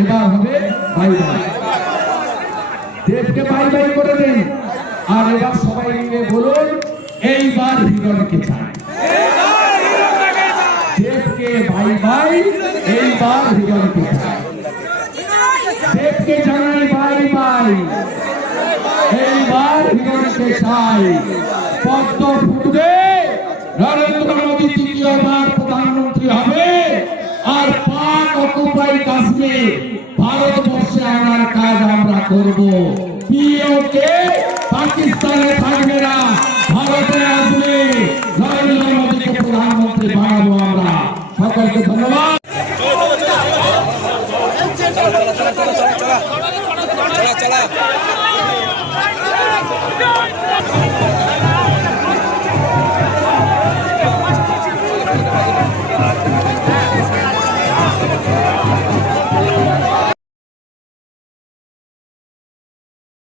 এবার হবে bye bye দেবকে বাই বাই করে দিন। আর এবার সবাই মিলে বলুন, এইবার হিরণকে চাই। দেবকে বাই বাই এইবার হিরণকে চাই। দেবকে জানাই বাই বাই এইবার হিরণকে চাই। পদ্ম ফুটবে। জম্মু কাশ্মীর ভারতবর্ষে আনার কাজ আমরা করব। পিওকে পাকিস্তানে থাকবে না, ভারতে আসবে। নরেন্দ্র মোদীকে প্রধানমন্ত্রী বানাবো আমরা। সকলকে ধন্যবাদ। Thank. Thank you.